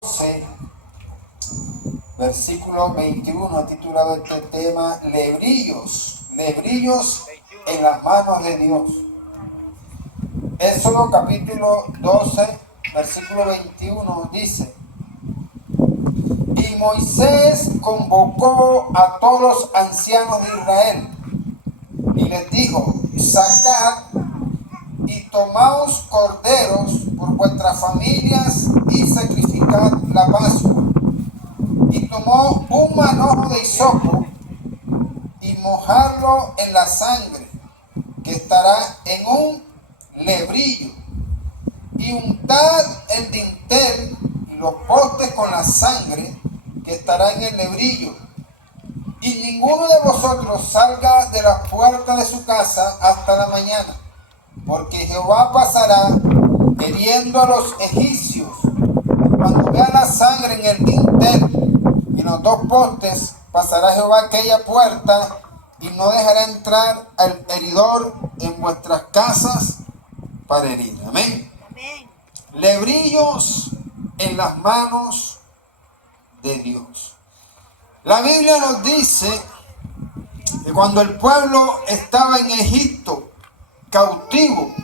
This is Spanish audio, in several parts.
12, versículo 21, ha titulado este tema lebrillos en las manos de Dios. Éxodo capítulo 12, versículo 21 dice: y Moisés convocó a todos los ancianos de Israel y les dijo: sacad y tomaos corderos por vuestras familias y sacrificad la Pascua. Y tomó un manojo de hisopo y mojarlo en la sangre que estará en un lebrillo, y untad el dintel y los postes con la sangre que estará en el lebrillo. Y ninguno de vosotros salga de la puerta de su casa hasta la mañana, porque Jehová pasará hiriendo a los egipcios. Cuando vea la sangre en el dintel y en los dos postes, pasará Jehová aquella puerta y no dejará entrar al heridor en vuestras casas para herir. Amén. Amén. Lebrillos en las manos de Dios. La Biblia nos dice que cuando el pueblo estaba en Egipto, cautivo,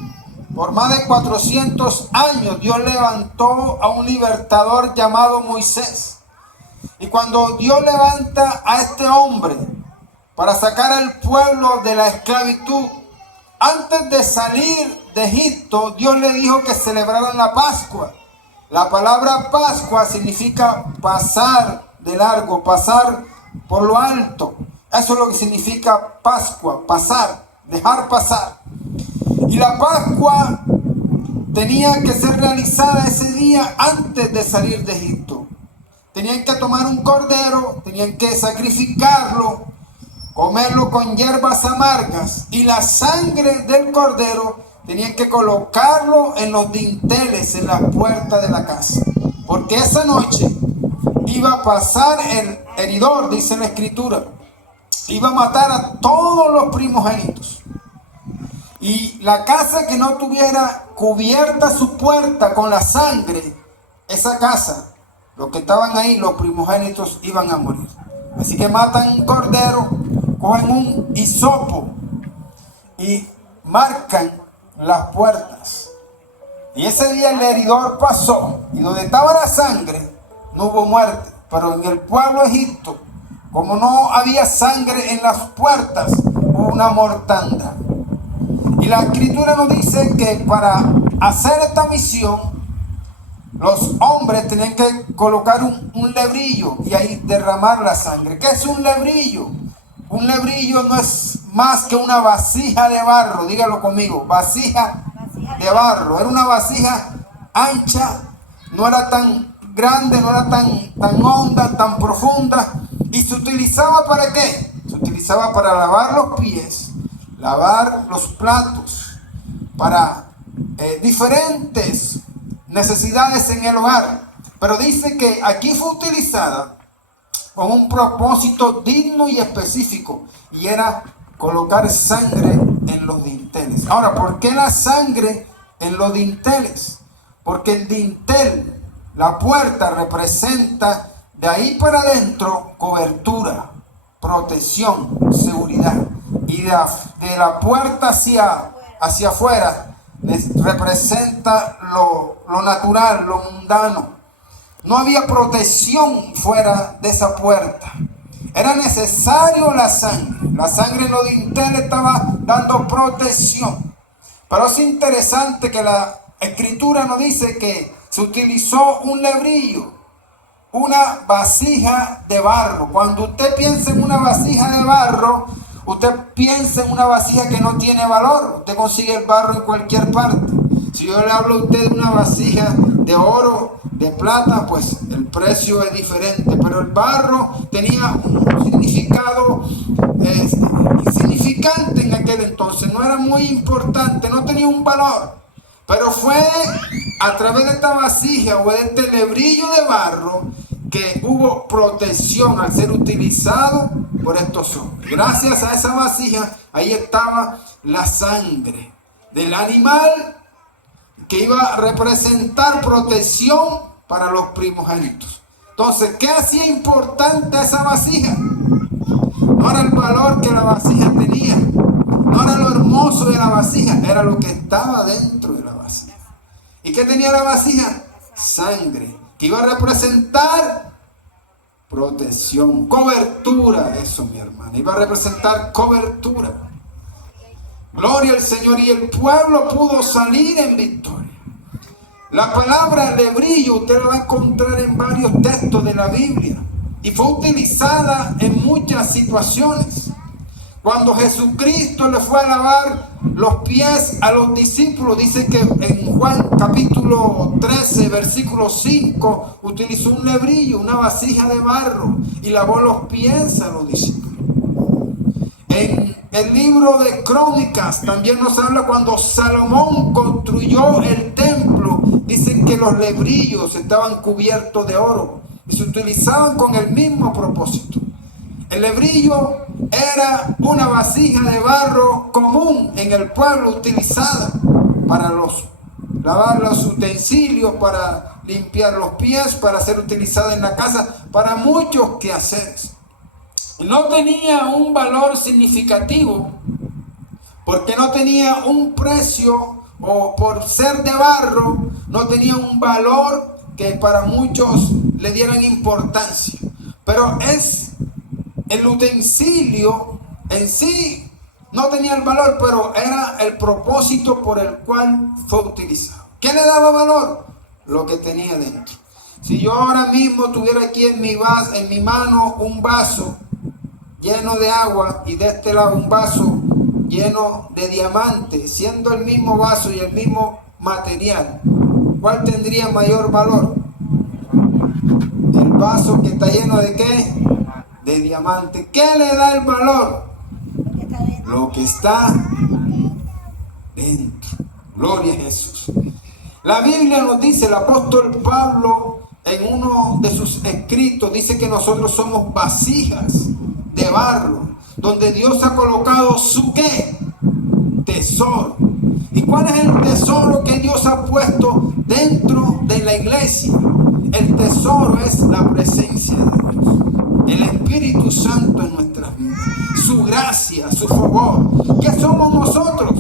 por más de 400 años, Dios levantó a un libertador llamado Moisés. Y cuando Dios levanta a este hombre para sacar al pueblo de la esclavitud, antes de salir de Egipto, Dios le dijo que celebraran la Pascua. La palabra Pascua significa pasar de largo, pasar por lo alto. Eso es lo que significa Pascua, pasar, dejar pasar. Y la Pascua tenía que ser realizada ese día antes de salir de Egipto. Tenían que tomar un cordero, tenían que sacrificarlo, comerlo con hierbas amargas, y la sangre del cordero tenían que colocarlo en los dinteles, en la puerta de la casa. Porque esa noche iba a pasar el heridor, dice la Escritura, iba a matar a todos los primogénitos. Y la casa que no tuviera cubierta su puerta con la sangre, esa casa, los que estaban ahí, los primogénitos, iban a morir. Así que matan un cordero, cogen un hisopo y marcan las puertas. Y ese día el heridor pasó, y donde estaba la sangre no hubo muerte. Pero en el pueblo de Egipto, como no había sangre en las puertas, hubo una mortandad. Y la Escritura nos dice que para hacer esta misión, los hombres tenían que colocar un lebrillo y ahí derramar la sangre. ¿Qué es un lebrillo? Un lebrillo no es más que una vasija de barro. Dígalo conmigo, vasija de barro. Era una vasija ancha, no era tan grande, no era tan honda, tan profunda. ¿Y se utilizaba para qué? Se utilizaba para lavar los pies, lavar los platos, para diferentes necesidades en el hogar. Pero dice que aquí fue utilizada con un propósito digno y específico, y era colocar sangre en los dinteles. Ahora, ¿por qué la sangre en los dinteles? Porque el dintel, la puerta, representa de ahí para adentro cobertura, protección, seguridad. Y de la puerta hacia afuera representa lo natural, lo mundano. No había protección fuera de esa puerta. Era necesario la sangre. La sangre en los dinteles estaba dando protección. Pero es interesante que la Escritura nos dice que se utilizó un lebrillo, una vasija de barro. Cuando usted piensa en una vasija de barro, usted piensa en una vasija que no tiene valor. Usted consigue el barro en cualquier parte. Si yo le hablo a usted de una vasija de oro, de plata, pues el precio es diferente. Pero el barro tenía un significado insignificante en aquel entonces. No era muy importante, no tenía un valor. Pero fue a través de esta vasija o de este lebrillo de barro que hubo protección al ser utilizado por estos hombres. Gracias a esa vasija, ahí estaba la sangre del animal que iba a representar protección para los primogénitos. Entonces, ¿qué hacía importante esa vasija? No era el valor que la vasija tenía, no era lo hermoso de la vasija, era lo que estaba dentro de la vasija. ¿Y qué tenía la vasija? Sangre, que iba a representar protección, cobertura. Eso, mi hermana, iba a representar cobertura. Gloria al Señor. Y el pueblo pudo salir en victoria. La palabra lebrillo usted la va a encontrar en varios textos de la Biblia y fue utilizada en muchas situaciones. Cuando Jesucristo le fue a lavar los pies a los discípulos, dice que en Juan capítulo 13, versículo 5, utilizó un lebrillo, una vasija de barro, y lavó los pies a los discípulos. En el libro de Crónicas también nos habla cuando Salomón construyó el templo, dicen que los lebrillos estaban cubiertos de oro y se utilizaban con el mismo propósito. El lebrillo era una vasija de barro común en el pueblo, utilizada para lavar los utensilios, para limpiar los pies, para ser utilizada en la casa, para muchos quehaceres. No tenía un valor significativo porque no tenía un precio, o por ser de barro no tenía un valor que para muchos le dieran importancia. Pero el utensilio en sí no tenía el valor, pero era el propósito por el cual fue utilizado. ¿Qué le daba valor? Lo que tenía dentro. Si yo ahora mismo tuviera aquí en mi mano un vaso lleno de agua y de este lado un vaso lleno de diamantes, siendo el mismo vaso y el mismo material, ¿cuál tendría mayor valor? El vaso que está lleno de ¿qué? De diamante. ¿Qué le da el valor? Lo que está dentro. Gloria a Jesús. La Biblia nos dice, el apóstol Pablo en uno de sus escritos dice que nosotros somos vasijas de barro, donde Dios ha colocado su ¿qué? Tesoro. ¿Y cuál es el tesoro que Dios ha puesto dentro de la iglesia? El tesoro es la presencia de Dios, el Espíritu Santo en nuestras vidas, su gracia, su favor. ¿Qué somos nosotros?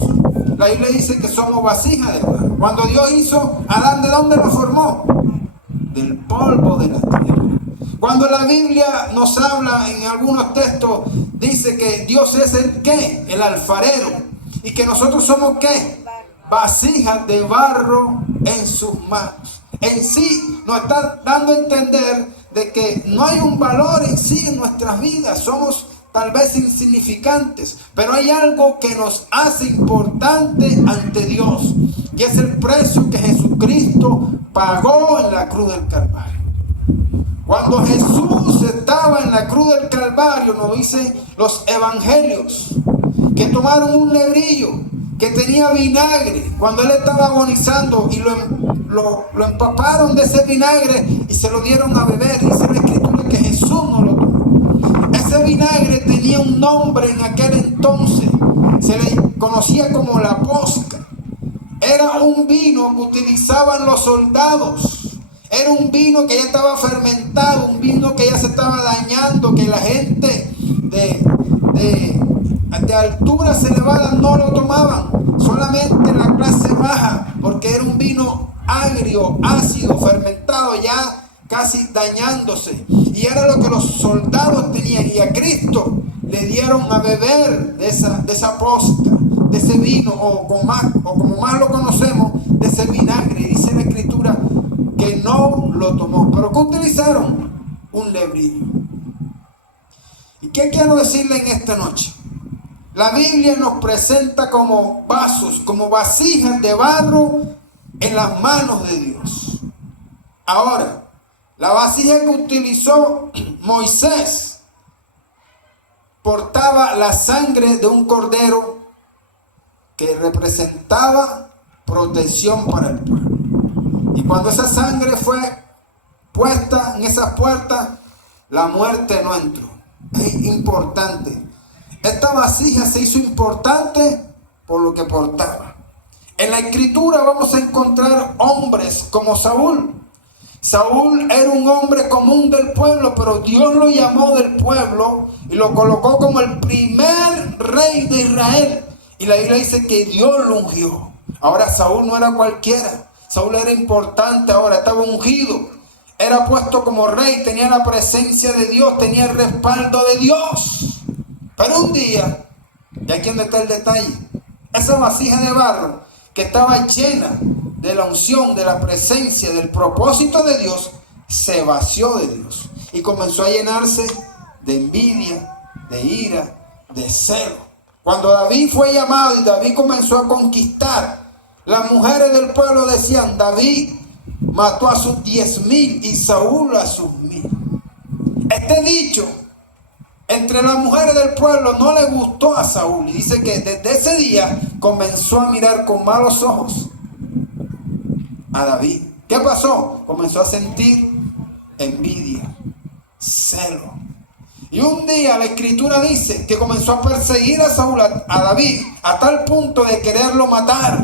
La Biblia dice que somos vasijas de barro. Cuando Dios hizo a Adán, ¿de dónde lo formó? Del polvo de la tierra. Cuando la Biblia nos habla en algunos textos, dice que Dios es el ¿qué? El alfarero. Y que nosotros somos ¿qué? Vasijas de barro en sus manos. En sí nos está dando a entender de que no hay un valor en sí en nuestras vidas. Somos tal vez insignificantes, pero hay algo que nos hace importante ante Dios. Y es el precio que Jesucristo pagó en la cruz del Calvario. Cuando Jesús estaba en la cruz del Calvario, nos dicen los evangelios, que tomaron un lebrillo que tenía vinagre, cuando él estaba agonizando, y lo empaparon de ese vinagre y se lo dieron a beber. Dice la Escritura que Jesús no lo tomó. Ese vinagre tenía un nombre en aquel entonces, se le conocía como la posca. Era un vino que utilizaban los soldados. Era un vino que ya estaba fermentado, un vino que ya se estaba dañando, que la gente de alturas elevadas no lo tomaban, solamente la clase baja, porque era un vino agrio, ácido, fermentado, ya casi dañándose. Y era lo que los soldados tenían, y a Cristo le dieron a beber de esa posca, de ese vino, o como más lo conocemos, de ese vinagre. Y dice la Escritura que no lo tomó. ¿Pero qué utilizaron? Un lebrillo. ¿Y qué quiero decirle en esta noche? La Biblia nos presenta como vasos, como vasijas de barro en las manos de Dios. Ahora, la vasija que utilizó Moisés portaba la sangre de un cordero que representaba protección para el pueblo. Y cuando esa sangre fue puesta en esas puertas, la muerte no entró. Es importante. Esta vasija se hizo importante por lo que portaba. En la Escritura vamos a encontrar hombres como Saúl. Saúl era un hombre común del pueblo, pero Dios lo llamó del pueblo y lo colocó como el primer rey de Israel. Y la Biblia dice que Dios lo ungió. Ahora Saúl no era cualquiera. Saúl era importante, ahora estaba ungido. Era puesto como rey, tenía la presencia de Dios, tenía el respaldo de Dios. Pero un día, y aquí donde está el detalle, esa vasija de barro que estaba llena de la unción, de la presencia, del propósito de Dios, se vació de Dios y comenzó a llenarse de envidia, de ira, de celo. Cuando David fue llamado y David comenzó a conquistar, las mujeres del pueblo decían: David mató a sus 10,000 y Saúl a sus 1,000. Este dicho entre las mujeres del pueblo no le gustó a Saúl, y dice que desde ese día comenzó a mirar con malos ojos a David. ¿Qué pasó? Comenzó a sentir envidia, celo. Y un día la escritura dice que comenzó a perseguir a Saúl, a David, a tal punto de quererlo matar.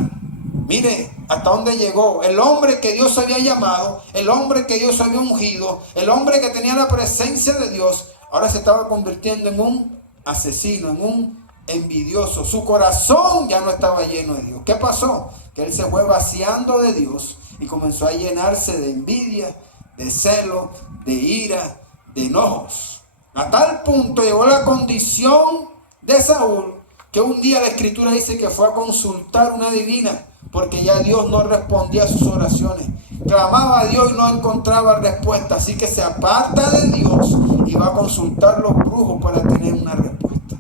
Mire hasta dónde llegó. El hombre que Dios había llamado, el hombre que Dios había ungido, el hombre que tenía la presencia de Dios, ahora se estaba convirtiendo en un asesino, en un envidioso. Su corazón ya no estaba lleno de Dios. ¿Qué pasó? Que él se fue vaciando de Dios y comenzó a llenarse de envidia, de celo, de ira, de enojos. A tal punto llegó la condición de Saúl que un día la escritura dice que fue a consultar una divina, porque ya Dios no respondía a sus oraciones. Clamaba a Dios y no encontraba respuesta, así que se aparta de Dios y va a consultar los brujos para tener una respuesta.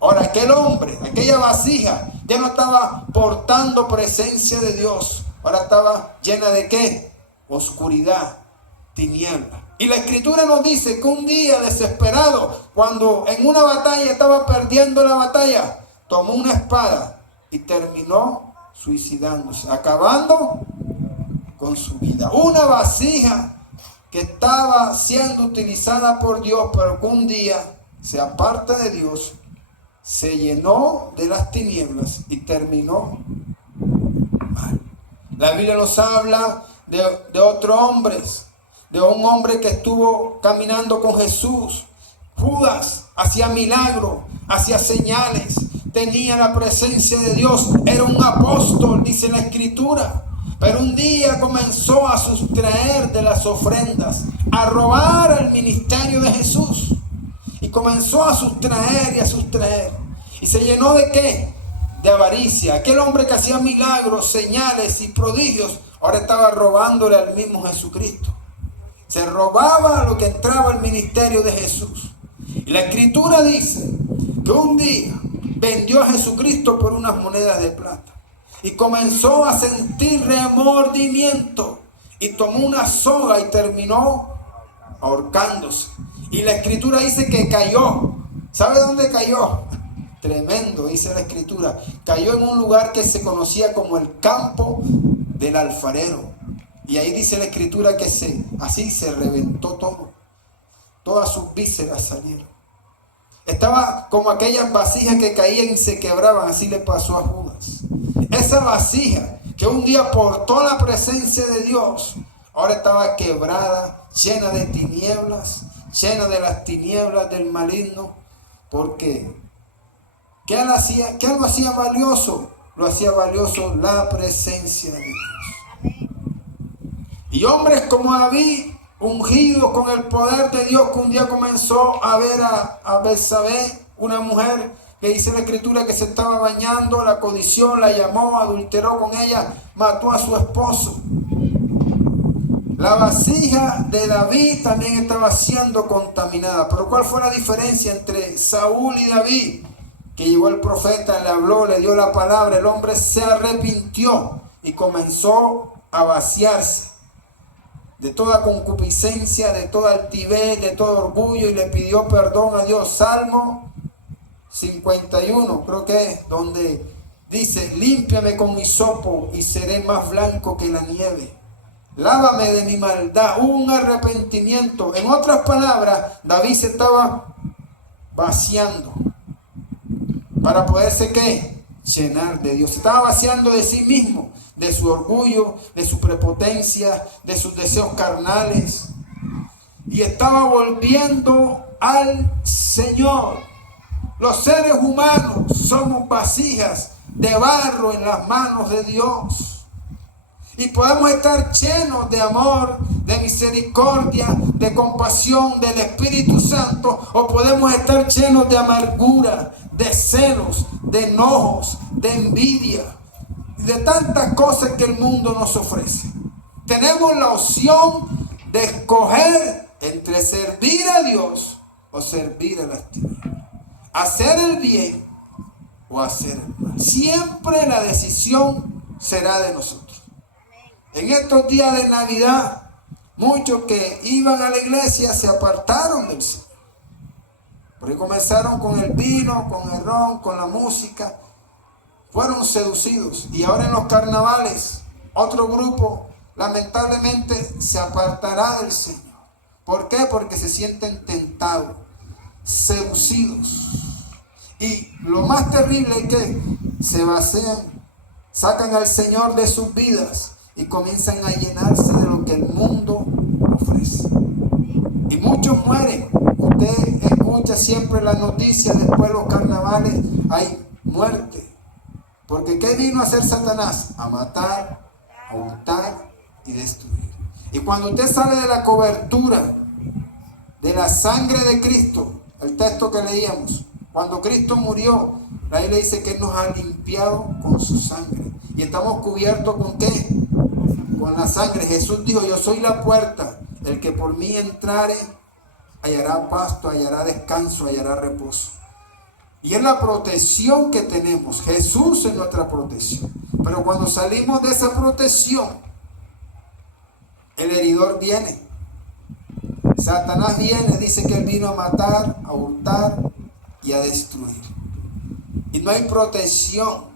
Ahora aquel hombre, aquella vasija, ya no estaba portando presencia de Dios. Ahora estaba llena de ¿qué? Oscuridad, tiniebla. Y la escritura nos dice que un día desesperado, cuando en una batalla estaba perdiendo la batalla, tomó una espada y terminó suicidándose, acabando con su vida. Una vasija que estaba siendo utilizada por Dios, pero que un día se aparta de Dios, se llenó de las tinieblas y terminó mal. La Biblia nos habla de otros hombres, de un hombre que estuvo caminando con Jesús. Judas hacía milagros, hacía señales, tenía la presencia de Dios, era un apóstol, dice la escritura. Pero un día comenzó a sustraer de las ofrendas, a robar al ministerio de Jesús. Y comenzó a sustraer y a sustraer. ¿Y se llenó de qué? De avaricia. Aquel hombre que hacía milagros, señales y prodigios, ahora estaba robándole al mismo Jesucristo. Se robaba lo que entraba al ministerio de Jesús. Y la escritura dice que un día vendió a Jesucristo por unas monedas de plata. Y comenzó a sentir remordimiento. Y tomó una soga y terminó ahorcándose. Y la escritura dice que cayó. ¿Sabe dónde cayó? Tremendo, dice la escritura. Cayó en un lugar que se conocía como el campo del alfarero. Y ahí dice la escritura que así se reventó todo. Todas sus vísceras salieron. Estaba como aquellas vasijas que caían y se quebraban. Así le pasó a Judas. Esa vasija que un día portó la presencia de Dios, ahora estaba quebrada, llena de tinieblas, llena de las tinieblas del maligno. Porque ¿qué lo hacía valioso? Lo hacía valioso la presencia de Dios. Y hombres como David, ungidos con el poder de Dios, que un día comenzó a ver a Betsabé, una mujer que dice la escritura que se estaba bañando, la codició, la llamó, adulteró con ella, mató a su esposo. La vasija de David también estaba siendo contaminada. Pero ¿cuál fue la diferencia entre Saúl y David? Que llegó el profeta, le habló, le dio la palabra, el hombre se arrepintió y comenzó a vaciarse de toda concupiscencia, de toda altivez, de todo orgullo, y le pidió perdón a Dios. Salmo 51, creo que es, donde dice: límpiame con hisopo y seré más blanco que la nieve. Lávame de mi maldad. Hubo un arrepentimiento. En otras palabras, David se estaba vaciando para poderse ¿qué? Llenar de Dios. Se estaba vaciando de sí mismo, de su orgullo, de su prepotencia, de sus deseos carnales. Y estaba volviendo al Señor. Los seres humanos somos vasijas de barro en las manos de Dios. Y podemos estar llenos de amor, de misericordia, de compasión del Espíritu Santo, o podemos estar llenos de amargura, de celos, de enojos, de envidia, de tantas cosas que el mundo nos ofrece. Tenemos la opción de escoger entre servir a Dios o servir a las tinieblas, hacer el bien o hacer el mal. Siempre la decisión será de nosotros. En estos días de Navidad, muchos que iban a la iglesia se apartaron del Señor, porque comenzaron con el vino, con el ron, con la música, fueron seducidos. Y ahora en los carnavales, otro grupo lamentablemente se apartará del Señor. ¿Por qué? Porque se sienten tentados, seducidos. Y lo más terrible es que se vacían, sacan al Señor de sus vidas y comienzan a llenarse de lo que el mundo ofrece. Y muchos mueren. Usted escucha siempre las noticias, después de los carnavales hay muerte. Porque ¿qué vino a hacer Satanás? A matar, a hurtar y destruir. Y cuando usted sale de la cobertura de la sangre de Cristo, el texto que leíamos, cuando Cristo murió, la Biblia dice que Él nos ha limpiado con su sangre. Y estamos cubiertos ¿con qué? Con la sangre. Jesús dijo: yo soy la puerta, el que por mí entrare hallará pasto, hallará descanso, hallará reposo. Y es la protección que tenemos. Jesús es nuestra protección. Pero cuando salimos de esa protección, el heridor viene. Satanás viene, dice que él vino a matar, a hurtar y a destruir. Y no hay protección.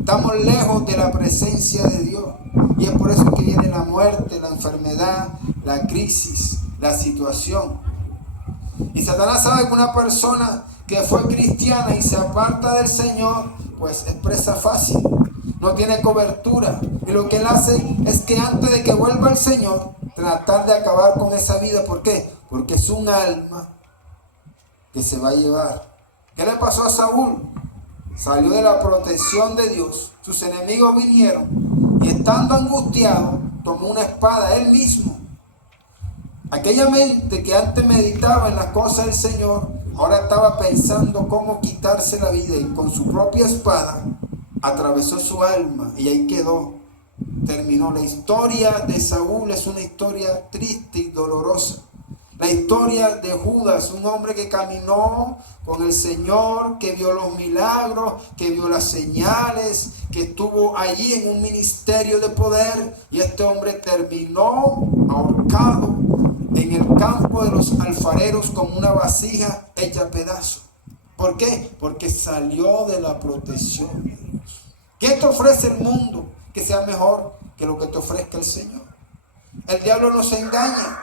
Estamos lejos de la presencia de Dios. Y es por eso que viene la muerte, la enfermedad, la crisis, la situación. Y Satanás sabe que una persona que fue cristiana y se aparta del Señor, pues es presa fácil. No tiene cobertura. Y lo que él hace es que antes de que vuelva el Señor, tratar de acabar con esa vida. ¿Por qué? Porque es un alma que se va a llevar. ¿Qué le pasó a Saúl? Salió de la protección de Dios. Sus enemigos vinieron y estando angustiado, tomó una espada él mismo. Aquella mente que antes meditaba en las cosas del Señor, ahora estaba pensando cómo quitarse la vida, y con su propia espada atravesó su alma y ahí quedó. Terminó. La historia de Saúl es una historia triste y dolorosa. La historia de Judas, un hombre que caminó con el Señor, que vio los milagros, que vio las señales, que estuvo allí en un ministerio de poder, y este hombre terminó ahorcado en el campo de los alfareros como una vasija hecha a pedazos. ¿Por qué? Porque salió de la protección de Dios. ¿Qué te ofrece el mundo que sea mejor que lo que te ofrezca el Señor? El diablo nos engaña.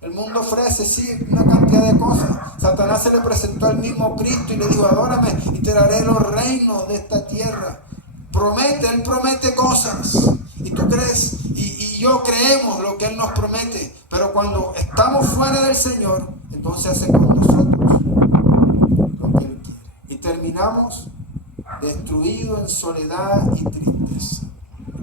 El mundo ofrece, sí, una cantidad de cosas. Satanás se le presentó al mismo Cristo y le dijo: adórame y te daré los reinos de esta tierra. Él promete cosas. Y tú crees, y yo creemos lo que Él nos promete. Pero cuando estamos fuera del Señor, entonces hace con nosotros lo que Él quiere. Y terminamos destruidos en soledad y tristeza.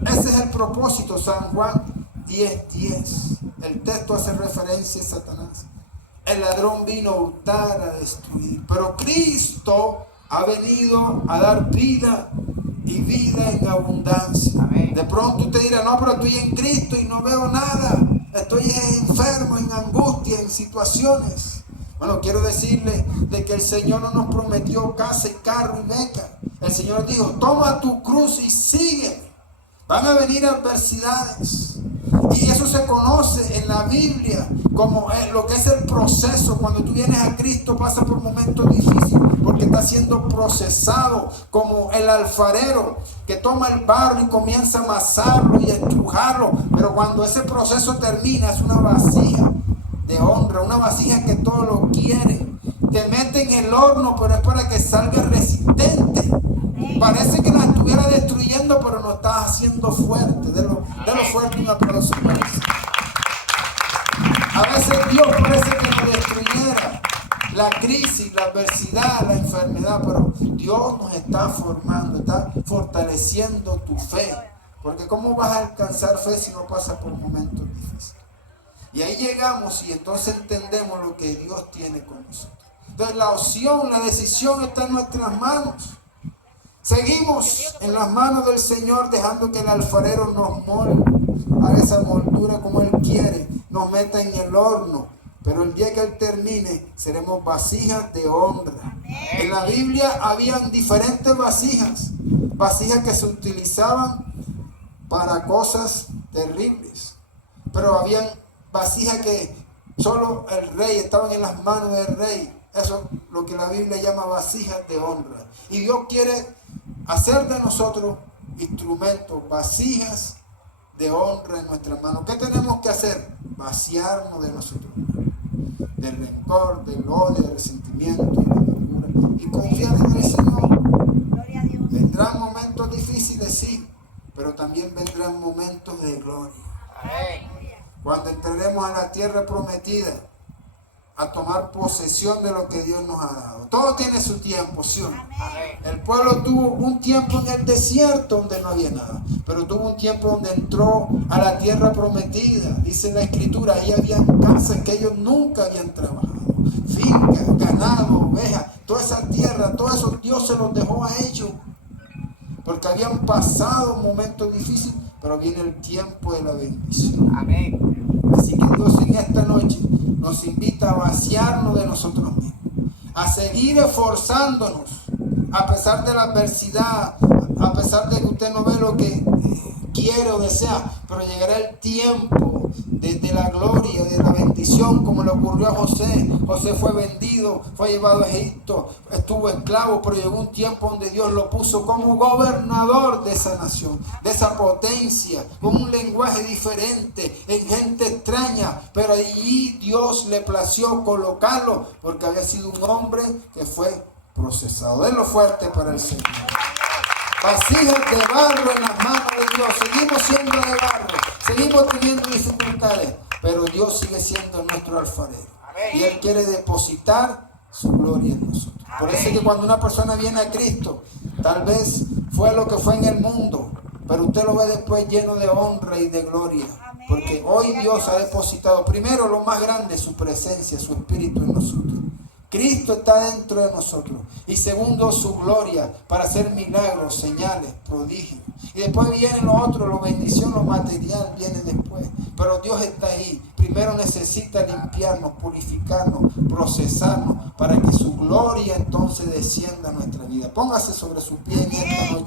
Ese es el propósito. San Juan 10:10. El texto hace referencia a Satanás. El ladrón vino a hurtar, a destruir. Pero Cristo ha venido a dar vida, y vida en abundancia. Amén. De pronto usted dirá: no, pero estoy en Cristo y no veo nada. Estoy enfermo, en angustia, en situaciones. Bueno, quiero decirle de que el Señor no nos prometió casa y carro y beca. El Señor dijo: toma tu cruz y sígueme. Van a venir adversidades. Y eso se conoce en la Biblia como lo que es el proceso. Cuando tú vienes a Cristo, pasas por momentos difíciles porque está siendo procesado, como el alfarero que toma el barro y comienza a amasarlo y a estrujarlo. Pero cuando ese proceso termina, es una vasija de honra, una vasija que todos lo quieren. Te meten en el horno, pero es para que salga resistente. Parece que la estuviera destruyendo, pero nos está haciendo fuerte. De lo fuerte, un aplauso para eso. A veces Dios parece que nos destruyera. La crisis, la adversidad, la enfermedad, pero Dios nos está formando, está fortaleciendo tu fe. Porque ¿cómo vas a alcanzar fe si no pasas por momentos difíciles? Y ahí llegamos y entonces entendemos lo que Dios tiene con nosotros. Entonces la opción, la decisión está en nuestras manos. Seguimos en las manos del Señor, dejando que el alfarero nos molde, haga esa moldura como Él quiere, nos meta en el horno. Pero el día que Él termine, seremos vasijas de honra. En la Biblia habían diferentes vasijas que se utilizaban para cosas terribles. Pero habían vasijas que solo el rey, estaban en las manos del rey. Eso es lo que la Biblia llama vasijas de honra. Y Dios quiere hacer de nosotros instrumentos, vasijas de honra en nuestras manos. ¿Qué tenemos que hacer? Vaciarnos de nosotros, del rencor, del odio, del resentimiento, de la amargura, y confiar en el Señor. Vendrán momentos difíciles, sí, pero también vendrán momentos de gloria. Cuando entraremos a la tierra prometida, a tomar posesión de lo que Dios nos ha dado. Todo tiene su tiempo, ¿sí o no? El pueblo tuvo un tiempo en el desierto donde no había nada, pero tuvo un tiempo donde entró a la tierra prometida. Dice la Escritura, ahí habían casas que ellos nunca habían trabajado, fincas, ganado, ovejas, toda esa tierra, todo eso Dios se los dejó a ellos, porque habían pasado momentos difíciles, pero viene el tiempo de la bendición. Amén. Así que Dios en esta noche nos invita a vaciarnos de nosotros mismos, a seguir esforzándonos a pesar de la adversidad, a pesar de que usted no ve lo que quiere o desea, pero llegará el tiempo de la gloria, de la bendición, como le ocurrió a José. José fue vendido, fue llevado a Egipto, estuvo esclavo, pero llegó un tiempo donde Dios lo puso como gobernador de esa nación, de esa potencia, con un lenguaje diferente, en gente extraña, pero allí Dios le plació colocarlo, porque había sido un hombre que fue procesado. Denlo fuerte para el Señor. Vasijas de barro en las manos de Dios. Seguimos siendo de barro, seguimos teniendo dificultades, pero Dios sigue siendo nuestro alfarero. Y Él quiere depositar su gloria en nosotros. Por eso es que cuando una persona viene a Cristo, tal vez fue lo que fue en el mundo, pero usted lo ve después lleno de honra y de gloria. Porque hoy Dios ha depositado primero lo más grande, su presencia, su espíritu en nosotros. Cristo está dentro de nosotros. Y segundo, su gloria para hacer milagros, señales, prodigios. Y después viene lo otro, la bendición, lo material viene después. Pero Dios está ahí. Primero necesita limpiarnos, purificarnos, procesarnos para que su gloria entonces descienda a nuestra vida. Póngase sobre su pie en esta noche.